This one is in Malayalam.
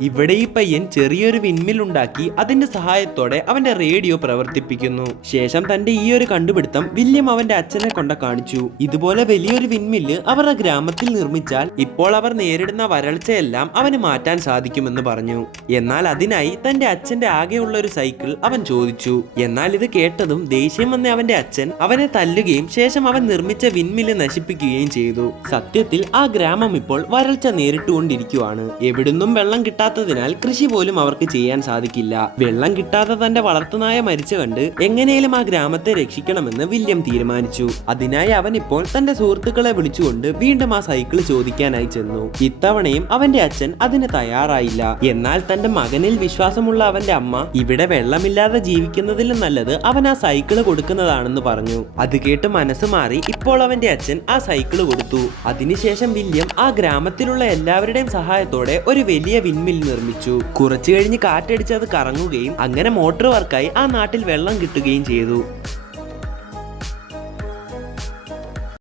ഇവിടെ ഈ പയ്യൻ ചെറിയൊരു വിൻമിൽ ഉണ്ടാക്കി അതിന്റെ സഹായത്തോടെ അവന്റെ റേഡിയോ പ്രവർത്തിപ്പിക്കുന്നു. ശേഷം തന്റെ ഈ ഒരു കണ്ടുപിടുത്തം വില്യം അവന്റെ അച്ഛനെ കൊണ്ട് കാണിച്ചു. ഇതുപോലെ വലിയൊരു വിൻമില്ല് അവരുടെ ഗ്രാമത്തിൽ നിർമ്മിച്ചാൽ ഇപ്പോൾ അവർ നേരിടുന്ന വരൾച്ചയെല്ലാം അവന് മാറ്റാൻ സാധിക്കുമെന്ന് പറഞ്ഞു. എന്നാൽ അതിനായി തന്റെ അച്ഛന്റെ ആകെയുള്ള ഒരു സൈക്കിൾ അവൻ ചോദിച്ചു. എന്നാൽ ഇത് കേട്ടതും ദേഷ്യം വന്ന അവന്റെ അച്ഛൻ അവനെ തല്ലുകയും ശേഷം അവൻ നിർമ്മിച്ച വിൻമില്ല് നശിപ്പിക്കുകയും ചെയ്തു. സത്യത്തിൽ ആ ഗ്രാമം ഇപ്പോൾ വരൾച്ച നേരിട്ടുകൊണ്ടിരിക്കുകയാണ്. എവിടുന്നും വെള്ളം കിട്ടാത്തതിനാൽ കൃഷി പോലും അവർക്ക് ചെയ്യാൻ സാധിക്കില്ല. വെള്ളം കിട്ടാതെ തന്റെ വളർത്തുനായ മരിച്ചു കണ്ട് എങ്ങനെയും ആ ഗ്രാമത്തെ രക്ഷിക്കണമെന്ന് വില്യം തീരുമാനിച്ചു. അതിനായി അവൻ ഇപ്പോൾ തന്റെ സുഹൃത്തുക്കളെ വിളിച്ചുകൊണ്ട് വീണ്ടും ആ സൈക്കിൾ ചോദിക്കാനായി ചെന്നു. ഇത്തവണയും അവന്റെ അച്ഛൻ അതിന് തയ്യാറായില്ല. എന്നാൽ തന്റെ മകനിൽ വിശ്വാസമുള്ള അവന്റെ അമ്മ ഇവിടെ വെള്ളമില്ലാതെ ജീവിക്കുന്നതിലും നല്ലത് അവൻ ആ സൈക്കിള് കൊടുക്കുന്നതാണെന്ന് പറഞ്ഞു. അത് കേട്ട് മനസ്സ് മാറി ഇപ്പോൾ അവന്റെ അച്ഛൻ ആ സൈക്കിള് കൊടുത്തു. അതിനുശേഷം വില്യം ആ ഗ്രാമത്തിലുള്ള എല്ലാവരുടെയും സഹായത്തോടെ ഒരു വലിയ വിൻമിൽ നിർമ്മിച്ചു. കുറച്ചു കഴിഞ്ഞ് കാറ്റടിച്ച് അത് കറങ്ങുകയും അങ്ങനെ മോട്ടോർ വർക്കായി ആ നാട്ടിൽ വെള്ളം കിട്ടുകയും ചെയ്തു.